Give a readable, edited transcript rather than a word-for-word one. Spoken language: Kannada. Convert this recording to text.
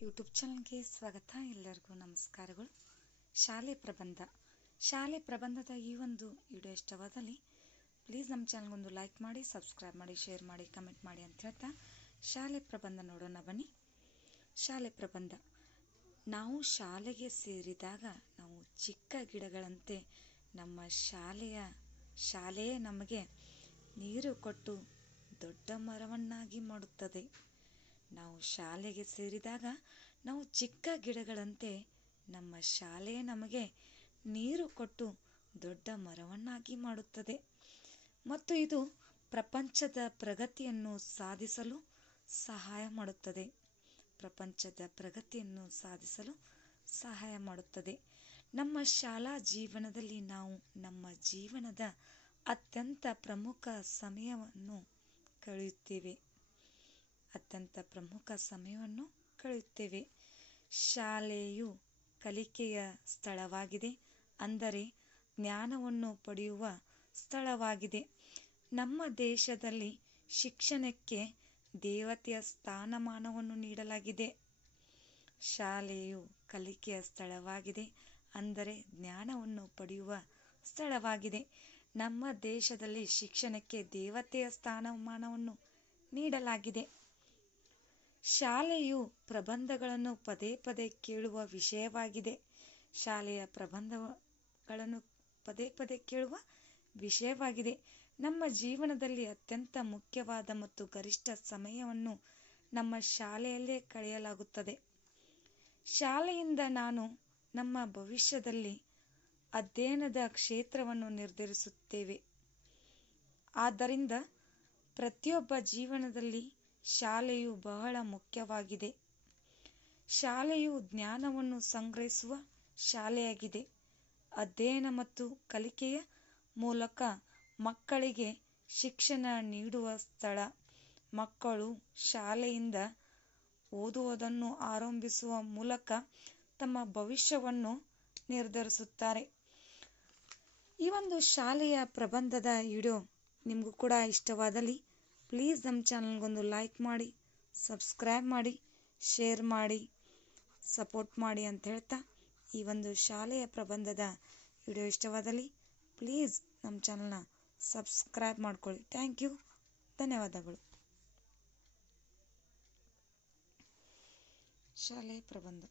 ಯೂಟ್ಯೂಬ್ ಚಾನಲ್ಗೆ ಸ್ವಾಗತ. ಎಲ್ಲರಿಗೂ ನಮಸ್ಕಾರಗಳು. ಶಾಲೆ ಪ್ರಬಂಧದ ಈ ಒಂದು ವಿಡಿಯೋ ಇಷ್ಟವಾದಲ್ಲಿ ಪ್ಲೀಸ್ ನಮ್ಮ ಚಾನಲ್ಗೊಂದು ಲೈಕ್ ಮಾಡಿ, ಸಬ್ಸ್ಕ್ರೈಬ್ ಮಾಡಿ, ಶೇರ್ ಮಾಡಿ, ಕಮೆಂಟ್ ಮಾಡಿ ಅಂತ ಹೇಳ್ತಾ ಶಾಲೆ ಪ್ರಬಂಧ ನೋಡೋಣ ಬನ್ನಿ. ಶಾಲೆ ಪ್ರಬಂಧ. ನಾವು ಶಾಲೆಗೆ ಸೇರಿದಾಗ ನಾವು ಚಿಕ್ಕ ಗಿಡಗಳಂತೆ ನಮ್ಮ ಶಾಲೆಯೇ ನಮಗೆ ನೀರು ಕೊಟ್ಟು ದೊಡ್ಡ ಮರವನ್ನಾಗಿ ಮಾಡುತ್ತದೆ. ನಾವು ಶಾಲೆಗೆ ಸೇರಿದಾಗ ನಾವು ಚಿಕ್ಕ ಗಿಡಗಳಂತೆ ನಮ್ಮ ಶಾಲೆಯೇ ನಮಗೆ ನೀರು ಕೊಟ್ಟು ದೊಡ್ಡ ಮರವನ್ನಾಗಿ ಮಾಡುತ್ತದೆ ಮತ್ತು ಇದು ಪ್ರಪಂಚದ ಪ್ರಗತಿಯನ್ನು ಸಾಧಿಸಲು ಸಹಾಯ ಮಾಡುತ್ತದೆ. ನಮ್ಮ ಶಾಲಾ ಜೀವನದಲ್ಲಿ ನಾವು ನಮ್ಮ ಜೀವನದ ಅತ್ಯಂತ ಪ್ರಮುಖ ಸಮಯವನ್ನು ಕಳೆಯುತ್ತೇವೆ. ಶಾಲೆಯು ಕಲಿಕೆಯ ಸ್ಥಳವಾಗಿದೆ, ಅಂದರೆ ಜ್ಞಾನವನ್ನು ಪಡೆಯುವ ಸ್ಥಳವಾಗಿದೆ. ನಮ್ಮ ದೇಶದಲ್ಲಿ ಶಿಕ್ಷಣಕ್ಕೆ ದೇವತೆಯ ಸ್ಥಾನಮಾನವನ್ನು ನೀಡಲಾಗಿದೆ. ಶಾಲೆಯು ಕಲಿಕೆಯ ಸ್ಥಳವಾಗಿದೆ, ಅಂದರೆ ಜ್ಞಾನವನ್ನು ಪಡೆಯುವ ಸ್ಥಳವಾಗಿದೆ. ನಮ್ಮ ದೇಶದಲ್ಲಿ ಶಿಕ್ಷಣಕ್ಕೆ ದೇವತೆಯ ಸ್ಥಾನಮಾನವನ್ನು ನೀಡಲಾಗಿದೆ. ಶಾಲೆಯು ಪ್ರಬಂಧಗಳನ್ನು ಪದೇ ಪದೇ ಕೇಳುವ ವಿಷಯವಾಗಿದೆ. ಶಾಲೆಯ ಪ್ರಬಂಧಗಳನ್ನು ಪದೇ ಪದೇ ಕೇಳುವ ವಿಷಯವಾಗಿದೆ. ನಮ್ಮ ಜೀವನದಲ್ಲಿ ಅತ್ಯಂತ ಮುಖ್ಯವಾದ ಮತ್ತು ಗರಿಷ್ಠ ಸಮಯವನ್ನು ನಮ್ಮ ಶಾಲೆಯಲ್ಲೇ ಕಳೆಯಲಾಗುತ್ತದೆ. ಶಾಲೆಯಿಂದ ನಾವು ನಮ್ಮ ಭವಿಷ್ಯದಲ್ಲಿ ಅಧ್ಯಯನದ ಕ್ಷೇತ್ರವನ್ನು ನಿರ್ಧರಿಸುತ್ತೇವೆ. ಆದ್ದರಿಂದ ಪ್ರತಿಯೊಬ್ಬ ಜೀವನದಲ್ಲಿ ಶಾಲೆಯು ಬಹಳ ಮುಖ್ಯವಾಗಿದೆ. ಶಾಲೆಯು ಜ್ಞಾನವನ್ನು ಸಂಗ್ರಹಿಸುವ ಶಾಲೆಯಾಗಿದೆ. ಅಧ್ಯಯನ ಮತ್ತು ಕಲಿಕೆಯ ಮೂಲಕ ಮಕ್ಕಳಿಗೆ ಶಿಕ್ಷಣ ನೀಡುವ ಸ್ಥಳ. ಮಕ್ಕಳು ಶಾಲೆಯಿಂದ ಓದುವುದನ್ನು ಆರಂಭಿಸುವ ಮೂಲಕ ತಮ್ಮ ಭವಿಷ್ಯವನ್ನು ನಿರ್ಧರಿಸುತ್ತಾರೆ. ಈ ಒಂದು ಶಾಲೆಯ ಪ್ರಬಂಧದ ವಿಡಿಯೋ ನಿಮಗೂ ಕೂಡ ಇಷ್ಟವಾದಲ್ಲಿ ಪ್ಲೀಸ್ ನಮ್ಮ ಚಾನಲ್ಗೊಂದು ಲೈಕ್ ಮಾಡಿ, ಸಬ್ಸ್ಕ್ರೈಬ್ ಮಾಡಿ, ಶೇರ್ ಮಾಡಿ, ಸಪೋರ್ಟ್ ಮಾಡಿ ಅಂತ ಹೇಳ್ತಾ ಈ ಒಂದು ಶಾಲೆಯ ಪ್ರಬಂಧದ ವಿಡಿಯೋ ಇಷ್ಟವಾದಲ್ಲಿ ಪ್ಲೀಸ್ ನಮ್ಮ ಚಾನಲ್ನ ಸಬ್ಸ್ಕ್ರೈಬ್ ಮಾಡ್ಕೊಳ್ಳಿ. ಥ್ಯಾಂಕ್ ಯು, ಧನ್ಯವಾದಗಳು. ಶಾಲೆಯ ಪ್ರಬಂಧ.